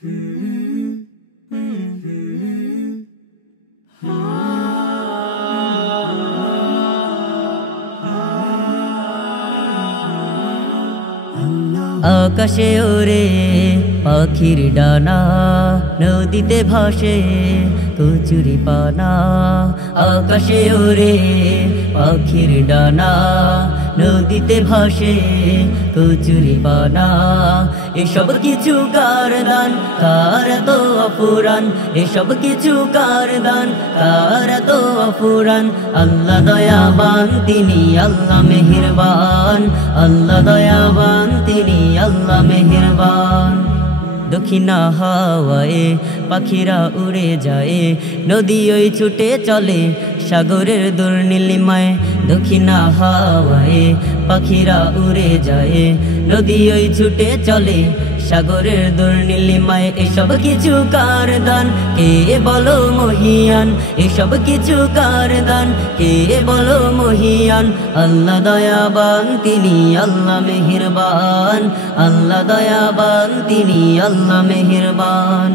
আকাশে ওরে পাখির ডানা, নদীতে ভাসে কচুরি পানা। আকাশে ওরে পাখির ডানা, নদীতে ভাসে কচুরি পানা। এসব কিছু কার দান, কার তো অফুরান। এসব কিছু কার দান, কার তো অফুরান। আল্লাহ দয়াবান তিনি আল্লাহ মেহেরবান। আল্লাহ দয়াবান তিনি আল্লাহ মেহেরবান। দক্ষিণা হাওয়ায় পাখিরা উড়ে যায়, নদী ওই ছুটে চলে সাগরের দুর্নীলিমায়। দক্ষিণা হাওয়ায় পাখিরা উড়ে যায়, নদী ওই ছুটে চলে সাগরের দুর্নীলিমায়। এসব কিছু কার দান, কে বলো মহিয়ান। এসব কিছু কার দান, কে বলো মহিয়ান। আল্লাহ দয়াবান তিনি আল্লাহ মেহেরবান। আল্লাহ দয়াবান তিনি আল্লাহ মেহেরবান।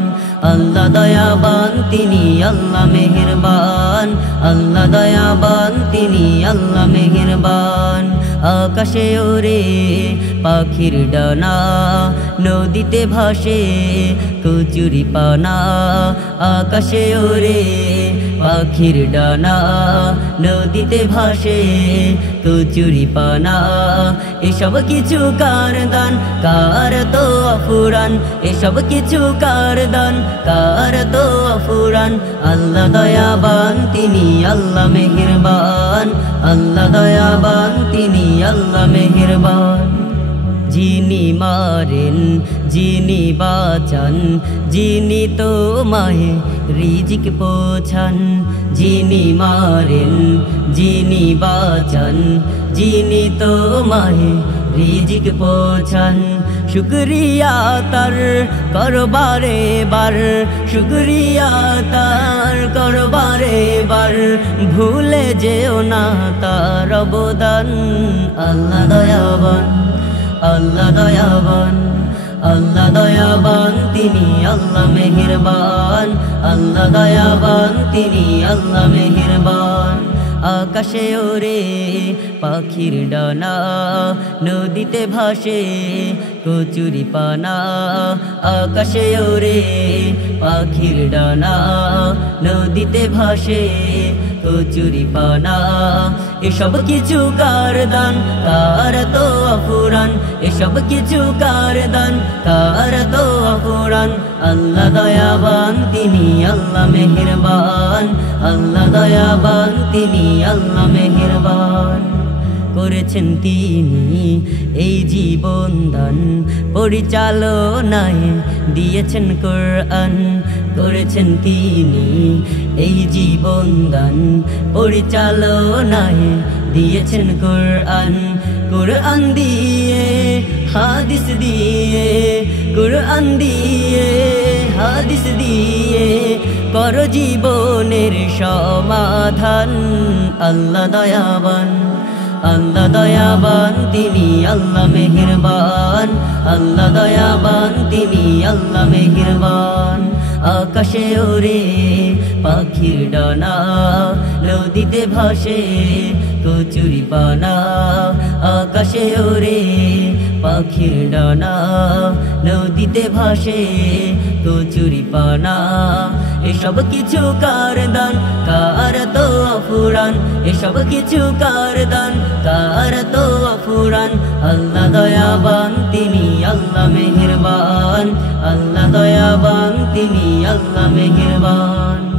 আল্লাহ দয়াবান তিনি আল্লাহ মেহেরবান। আল্লাহ দয়াবান তিনি আল্লাহ মেহেরবান। আকাশে ওরে পাখির ডানা, নদীতে ভাসে কচুরি পানা। আকাশে ওরে পাখির ডানা, নদীতে ভাসে কচুরি পানা। এসব কিছু কার দান, কার তো অফুরান। এসব কিছু কার দান, কার তো অফুরান। আল্লাহ দয়াবান তিনি আল্লাহ মেহেরবান। আল্লাহ দয়াবান তিনি আল্লাহ মেহেরবান। যিনি মারেন, যিনি বাঁচান, যিনি তোমায় রিজিক পৌঁছান। যিনি মারেন, যিনি বাঁচান, যিনি তোমায় রিজিক পৌঁছান। শুকরিয়া তার করো বারে বার, শুকরিয়া তার করো বারে বার। ভুলে যেও না তার অবদান। আল্লাহ দয়াবান, আল্লাহ দয়াবান। আল্লাহ দয়াবান তিনি আল্লাহ মেহেরবান। আল্লাহ দয়াবান তিনি আল্লাহ মেহেরবান। আকাশে ওরে পাখির ডানা, নদীতে ভাসে কচুরি পানা। আকাশে ওরে পাখির ডানা, নদীতে ভাসে কচুরি পানা। এসব কিছু কার দান, কার তো অফুরান। এসব কিছু কার দান, কার তো অফুরান। আল্লাহ দয়াবান তিনি আল্লাহ মেহেরবান। আল্লাহ দয়াবান তিনি আল্লাহ মেহেরবান। করেছেন তিনি এই জীবন দান, পরিচালনায় দিয়েছেন কোরআন। করেছেন তিনি এই জীবন দান, পরিচালনায় দিয়েছেন কোরআন। কোরআন দিয়ে হাদিস দিয়ে, কোরআন দিয়ে হাদিস দিয়ে করো জীবনের সমাধান। আল্লাহ দয়াবান, আল্লাহ দয়াবান তিনি আল্লাহ মেহেরবান। আল্লাহ দয়াবান তিনি আল্লাহ মেহেরবান। আকাশে ওরে পাখির ডানা, নদীতে ভাসে কচুরি পানা। আকাশে ওরে পাখির ডানা, নদীতে ভাসে কচুরি পানা। এসব কিছু কার দান, কার তো অফুরান। এসব কিছু কার দান, কার তো অফুরান। আল্লাহ দয়াবান তিনি আল্লাহ মেহেরবান। আল্লাহ দয়াবান তিনি আল্লাহ মেহেরবান।